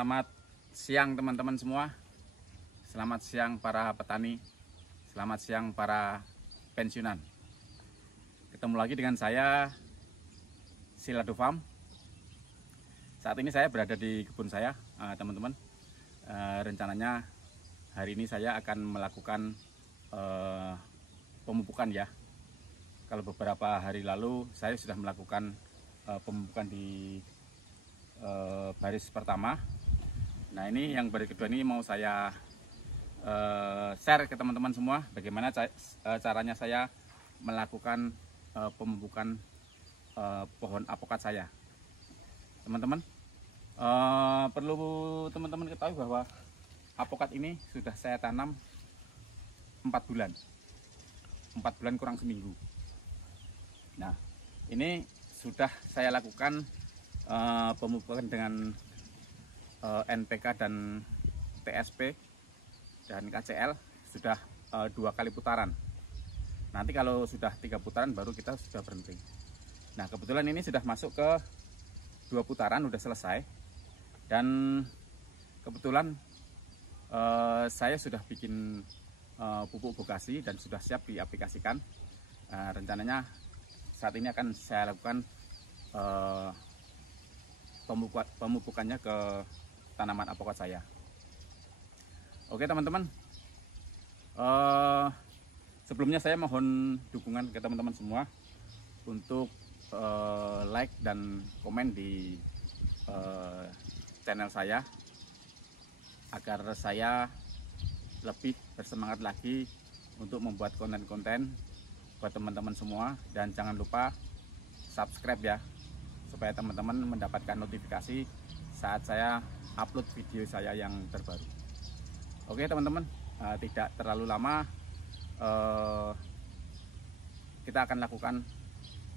Selamat siang teman-teman semua. Selamat siang para petani. Selamat siang para pensiunan. Ketemu lagi dengan saya, Silado Farm. Saat ini saya berada di kebun saya, teman-teman. Rencananya hari ini saya akan melakukan pemupukan ya. Kalau beberapa hari lalu saya sudah melakukan pemupukan di baris pertama. Nah, ini yang baris kedua ini mau saya share ke teman-teman semua bagaimana caranya saya melakukan pemupukan pohon apokat saya. Teman-teman, perlu teman-teman ketahui bahwa apokat ini sudah saya tanam 4 bulan. 4 bulan kurang seminggu. Nah, ini sudah saya lakukan pemupukan dengan NPK dan TSP dan KCL sudah 2 kali putaran. Nanti kalau sudah 3 putaran baru kita sudah berhenti. Nah, kebetulan ini sudah masuk ke 2 putaran, sudah selesai. Dan kebetulan saya sudah bikin pupuk bokasi dan sudah siap diaplikasikan. Rencananya saat ini akan saya lakukan pemupukannya ke tanaman apokat saya. Oke teman-teman, sebelumnya saya mohon dukungan ke teman-teman semua untuk like dan komen di channel saya agar saya lebih bersemangat lagi untuk membuat konten-konten buat teman-teman semua. Dan jangan lupa subscribe ya, supaya teman-teman mendapatkan notifikasi saat saya upload video saya yang terbaru. Oke teman-teman, tidak terlalu lama kita akan lakukan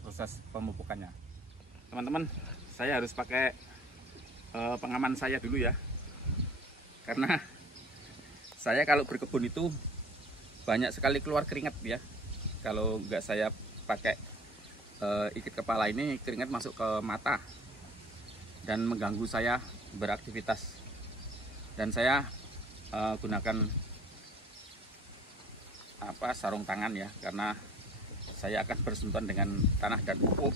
proses pemupukannya. Teman-teman, saya harus pakai pengaman saya dulu ya, karena saya kalau berkebun itu banyak sekali keluar keringat ya. Kalau nggak saya pakai ikat kepala ini, keringat masuk ke mata dan mengganggu saya beraktivitas. Dan saya gunakan sarung tangan ya, karena saya akan bersentuhan dengan tanah dan pupuk.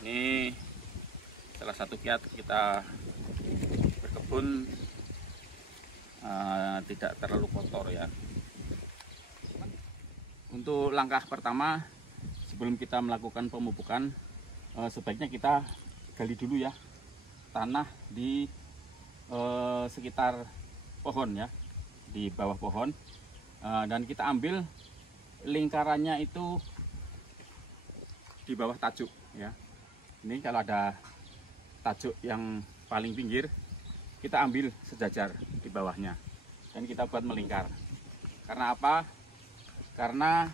Ini salah satu kiat kita berkebun tidak terlalu kotor ya. Untuk langkah pertama, sebelum kita melakukan pemupukan, sebaiknya kita gali dulu ya tanah di sekitar pohon ya, di bawah pohon, dan kita ambil lingkarannya itu di bawah tajuk ya. Ini kalau ada tajuk yang paling pinggir, kita ambil sejajar di bawahnya dan kita buat melingkar. Karena apa? Karena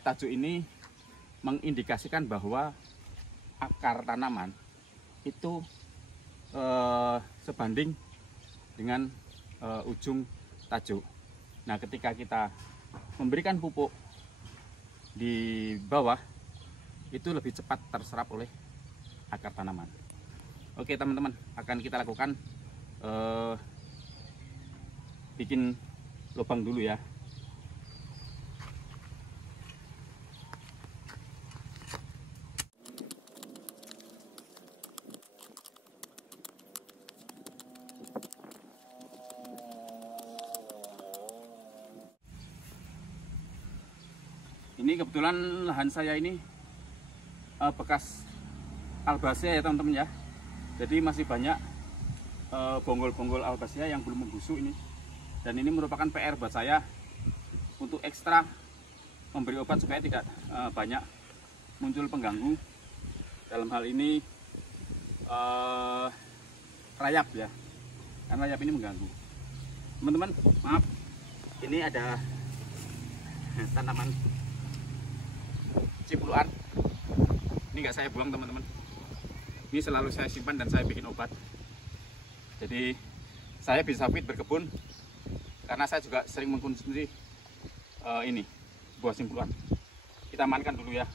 tajuk ini mengindikasikan bahwa akar tanaman itu sebanding dengan ujung tajuk. Nah, ketika kita memberikan pupuk di bawah, itu lebih cepat terserap oleh akar tanaman. Oke teman-teman, akan kita lakukan bikin lubang dulu ya. Ini kebetulan lahan saya ini bekas albasea ya teman-teman ya. Jadi masih banyak bonggol-bonggol albasea yang belum membusuk ini. Dan ini merupakan PR buat saya untuk ekstra memberi obat supaya tidak banyak muncul pengganggu. Dalam hal ini rayap ya, karena rayap ini mengganggu. Teman-teman, maaf, ini ada tanaman cipuluan. Ini nggak saya buang teman-teman, ini selalu saya simpan dan saya bikin obat. Jadi saya bisa fit berkebun karena saya juga sering mengkonsumsi ini buah simpuluan. Kita amankan dulu ya.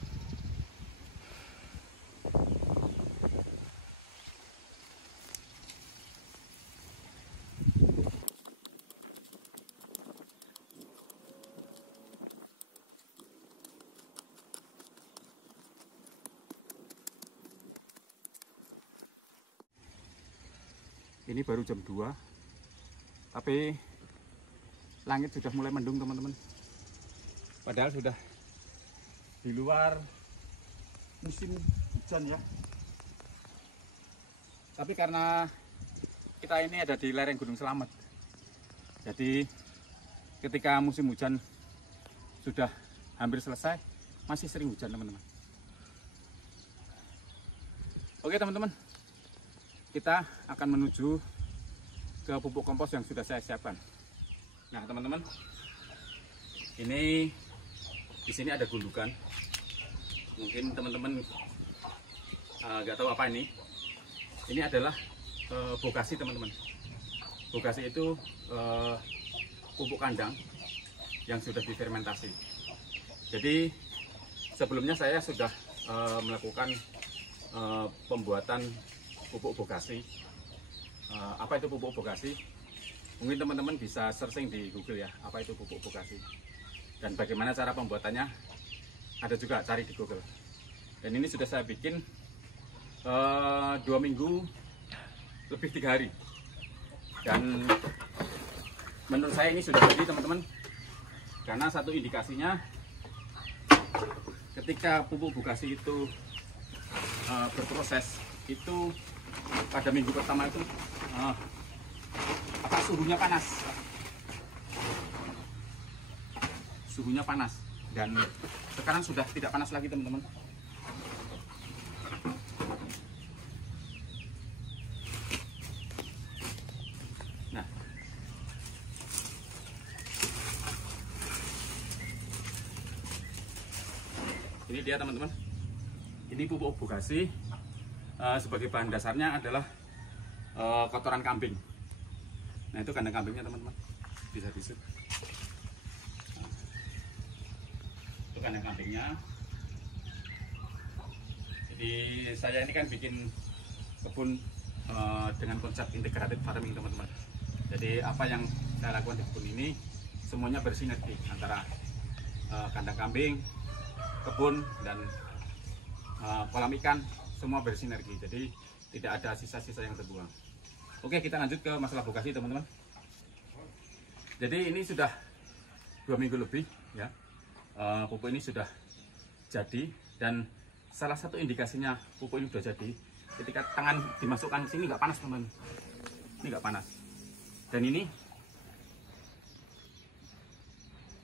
Ini baru jam 2, tapi langit sudah mulai mendung teman-teman. Padahal sudah di luar musim hujan ya. Tapi karena kita ini ada di lereng Gunung Selamet, jadi ketika musim hujan sudah hampir selesai, masih sering hujan teman-teman. Oke teman-teman, kita akan menuju ke pupuk kompos yang sudah saya siapkan. Nah teman-teman, ini di sini ada gundukan. Mungkin teman-teman nggak tahu apa ini. Ini adalah bokasi teman-teman. Bokasi itu pupuk kandang yang sudah difermentasi. Jadi sebelumnya saya sudah melakukan pembuatan pupuk bokasi. Apa itu pupuk bokasi? Mungkin teman-teman bisa searching di Google ya, apa itu pupuk bokasi dan bagaimana cara pembuatannya, ada juga cari di Google. Dan ini sudah saya bikin 2 minggu lebih 3 hari, dan menurut saya ini sudah jadi teman-teman, karena satu indikasinya ketika pupuk bokasi itu berproses itu pada minggu pertama itu suhunya panas, dan sekarang sudah tidak panas lagi teman-teman. Nah, ini dia teman-teman, ini pupuk bokasi. Sebagai bahan dasarnya adalah kotoran kambing. Nah itu kandang kambingnya teman-teman, bisa disut. Nah, itu kandang kambingnya. Jadi saya ini kan bikin kebun dengan konsep integrated farming teman-teman. Jadi apa yang saya lakukan di kebun ini semuanya bersinergi antara kandang kambing, kebun, dan kolam ikan, semua bersinergi. Jadi tidak ada sisa-sisa yang terbuang. Oke, kita lanjut ke masalah bokasi teman-teman. Jadi ini sudah 2 minggu lebih ya, pupuk ini sudah jadi, dan salah satu indikasinya pupuk ini sudah jadi ketika tangan dimasukkan ke sini nggak panas teman-teman. Ini nggak panas, dan ini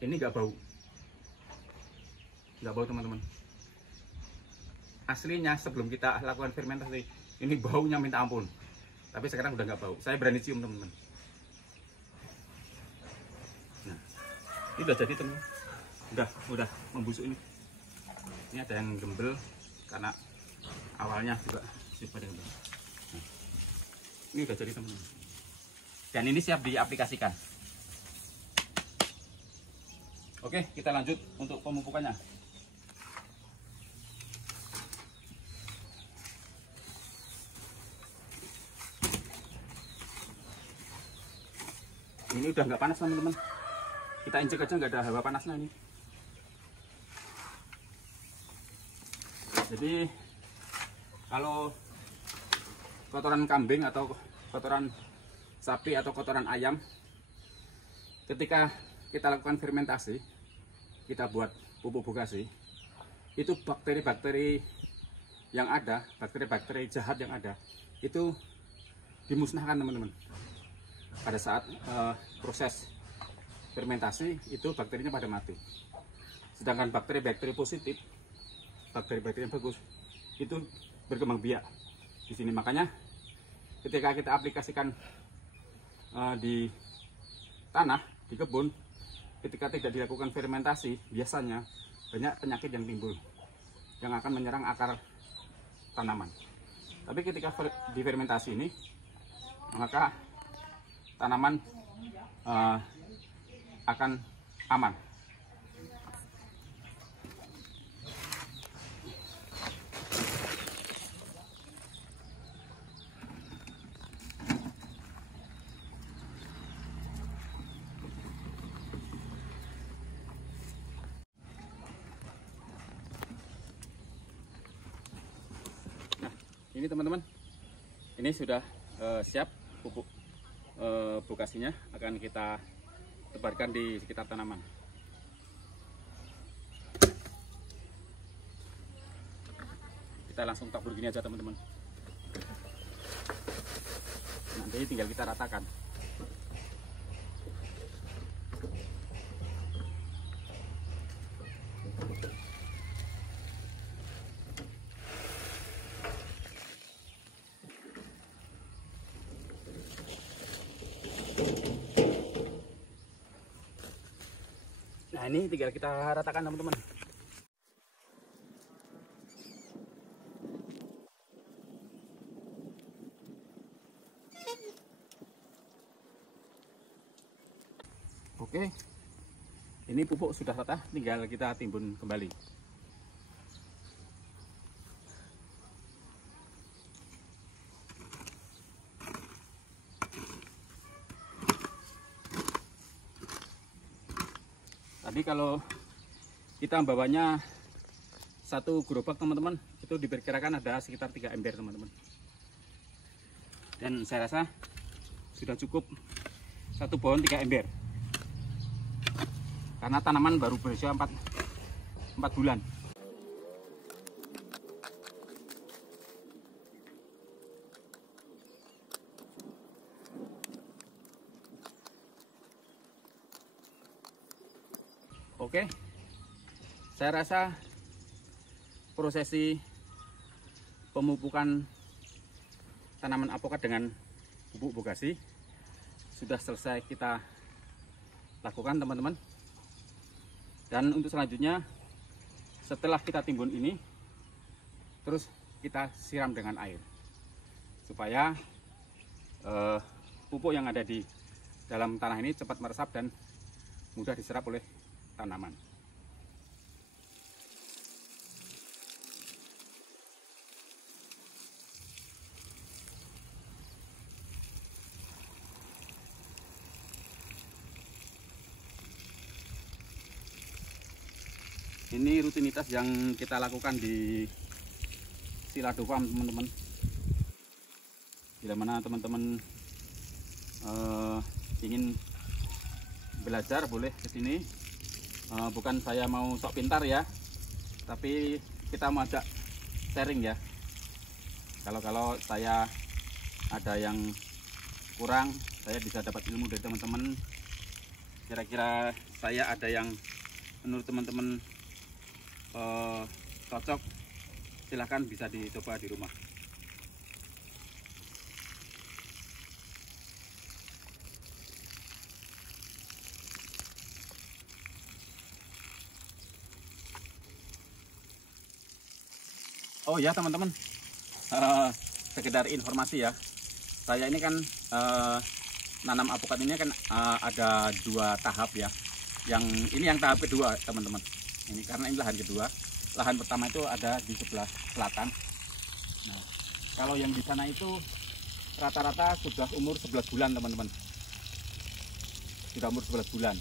nggak bau, teman-teman. Aslinya sebelum kita lakukan fermentasi ini baunya minta ampun. Tapi sekarang udah nggak bau. Saya berani cium teman-teman. Nah, ini udah jadi teman. Udah membusuk ini. Ini ada yang gembel karena awalnya juga pada gembel. Nah, ini udah jadi teman-teman. Dan ini siap diaplikasikan. Oke, kita lanjut untuk pemupukannya. Ini udah nggak panas teman-teman, kita injek aja nggak ada hawa panasnya ini. Jadi kalau kotoran kambing atau kotoran sapi atau kotoran ayam, ketika kita lakukan fermentasi, kita buat pupuk bokasi, itu bakteri-bakteri yang ada, bakteri-bakteri jahat yang ada, itu dimusnahkan teman-teman. Pada saat proses fermentasi itu bakterinya pada mati. Sedangkan bakteri-bakteri positif, bakteri-bakteri yang bagus, itu berkembang biak di sini. Makanya ketika kita aplikasikan di tanah, di kebun, ketika tidak dilakukan fermentasi, biasanya banyak penyakit yang timbul yang akan menyerang akar tanaman. Tapi ketika difermentasi ini, maka tanaman akan aman. Nah, ini teman-teman, ini sudah siap pupuk bokasinya akan kita tebarkan di sekitar tanaman. Kita langsung tabur gini aja teman-teman. Nanti tinggal kita ratakan. Nah, ini tinggal kita ratakan teman-teman. Oke, ini pupuk sudah rata, tinggal kita timbun kembali. Tadi kalau kita membawanya satu gerobak teman-teman, itu diperkirakan ada sekitar 3 ember teman-teman. Dan saya rasa sudah cukup satu pohon 3 ember. Karena tanaman baru berusia 4 bulan. Oke, saya rasa prosesi pemupukan tanaman apokat dengan pupuk bokasi sudah selesai kita lakukan teman-teman. Dan untuk selanjutnya, setelah kita timbun ini, terus kita siram dengan air supaya pupuk yang ada di dalam tanah ini cepat meresap dan mudah diserap oleh tanaman. Ini rutinitas yang kita lakukan di Silado Farm teman-teman. Bila mana teman-teman ingin belajar boleh ke sini. Bukan saya mau sok pintar ya, tapi kita mau ajak sharing ya. Kalau saya ada yang kurang, saya bisa dapat ilmu dari teman-teman. Kira-kira saya ada yang menurut teman-teman cocok, silahkan bisa dicoba di rumah. Oh ya teman-teman, sekedar informasi ya, saya ini kan nanam apokat ini kan ada 2 tahap ya. Yang ini yang tahap kedua teman-teman. Ini karena ini lahan kedua. Lahan pertama itu ada di sebelah selatan. Nah, kalau yang di sana itu rata-rata sudah umur 11 bulan teman-teman. Sudah umur 11 bulan.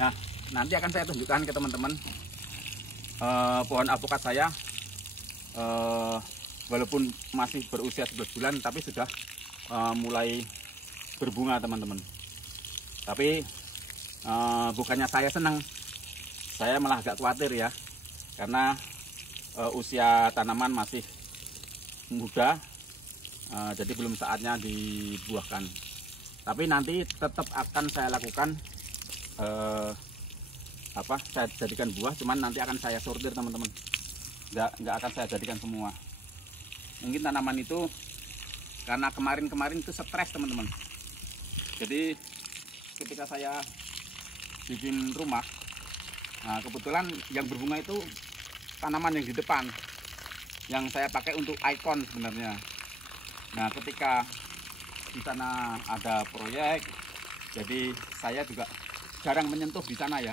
Nah, nanti akan saya tunjukkan ke teman-teman pohon apokat saya. Walaupun masih berusia 11 bulan, tapi sudah mulai berbunga teman-teman. Tapi bukannya saya senang, saya malah agak khawatir ya, karena usia tanaman masih muda, jadi belum saatnya dibuahkan. Tapi nanti tetap akan saya lakukan, saya jadikan buah, cuman nanti akan saya sortir teman-teman. Nggak akan saya jadikan semua. Mungkin tanaman itu karena kemarin itu stres teman-teman. Jadi ketika saya bikin rumah, nah kebetulan yang berbunga itu tanaman yang di depan, yang saya pakai untuk ikon sebenarnya. Nah ketika di sana ada proyek, jadi saya juga jarang menyentuh di sana ya,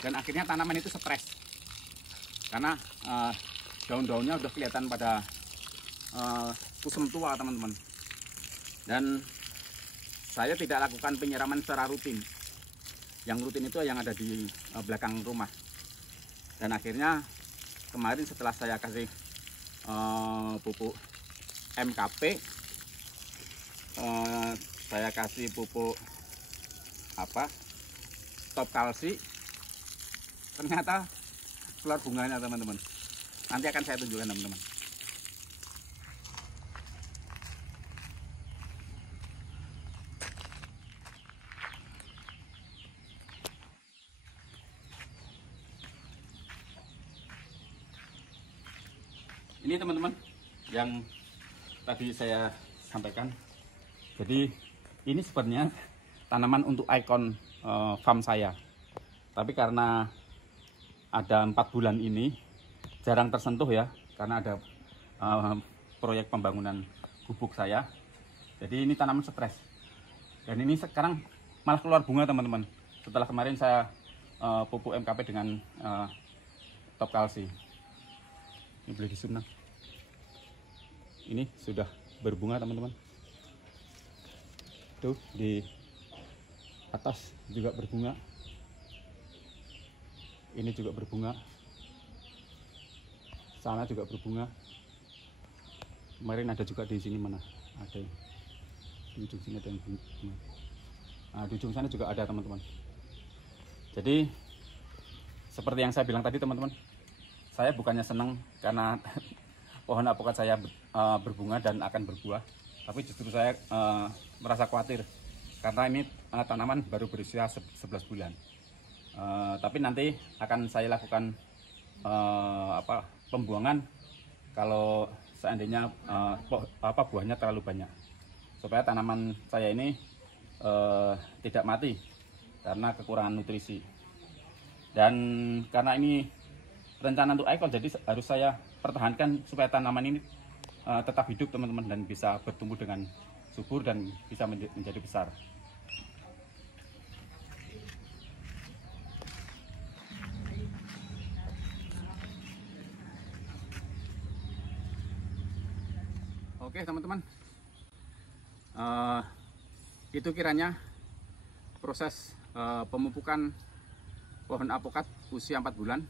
dan akhirnya tanaman itu stres karena daun-daunnya udah kelihatan pada kusam tua teman-teman. Dan saya tidak lakukan penyiraman secara rutin. Yang rutin itu yang ada di belakang rumah. Dan akhirnya kemarin setelah saya kasih pupuk MKP, saya kasih pupuk top kalsi, ternyata keluar bunganya teman-teman. Nanti akan saya tunjukkan teman-teman. Ini teman-teman yang tadi saya sampaikan. Jadi ini sebenarnya tanaman untuk ikon farm saya. Tapi karena ada 4 bulan ini jarang tersentuh ya, karena ada proyek pembangunan gubuk saya. Jadi ini tanaman stres. Dan ini sekarang malah keluar bunga teman-teman. Setelah kemarin saya pupuk MKP dengan top kalsi. Ini boleh di zoom. Ini sudah berbunga teman-teman. Tuh di atas juga berbunga. Ini juga berbunga. Sana juga berbunga. Kemarin ada juga di sini, mana ada di ujung sini ada yang bunga. Nah, di ujung sana juga ada teman-teman. Jadi seperti yang saya bilang tadi teman-teman, saya bukannya senang karena pohon apokat saya berbunga dan akan berbuah, tapi justru saya merasa khawatir karena ini tanaman baru berusia 11 bulan. Tapi nanti akan saya lakukan pembuangan kalau seandainya buahnya terlalu banyak, supaya tanaman saya ini tidak mati karena kekurangan nutrisi. Dan karena ini rencana untuk ikon, jadi harus saya pertahankan supaya tanaman ini tetap hidup teman-teman, dan bisa bertumbuh dengan subur dan bisa menjadi besar. Oke teman-teman, itu kiranya proses pemupukan pohon apokat usia 4 bulan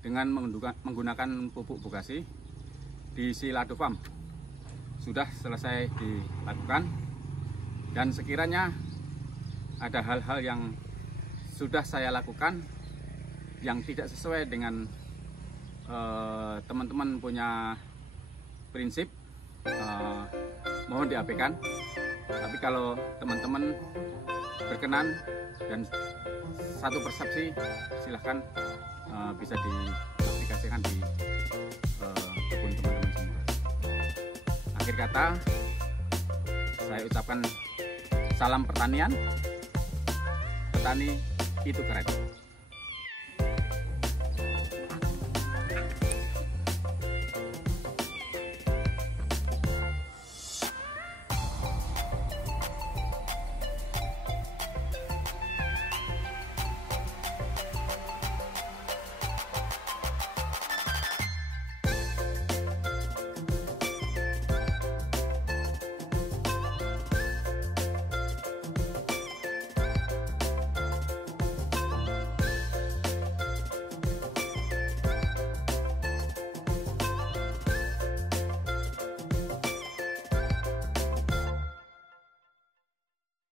dengan menggunakan pupuk Bokasi di Silado Farm sudah selesai dilakukan. Dan sekiranya ada hal-hal yang sudah saya lakukan yang tidak sesuai dengan teman-teman punya prinsip, mohon diabaikan. Tapi kalau teman-teman berkenan dan satu persepsi, silahkan bisa diaplikasikan di kebun teman-teman semua. Akhir kata, saya ucapkan salam pertanian. Petani itu keren.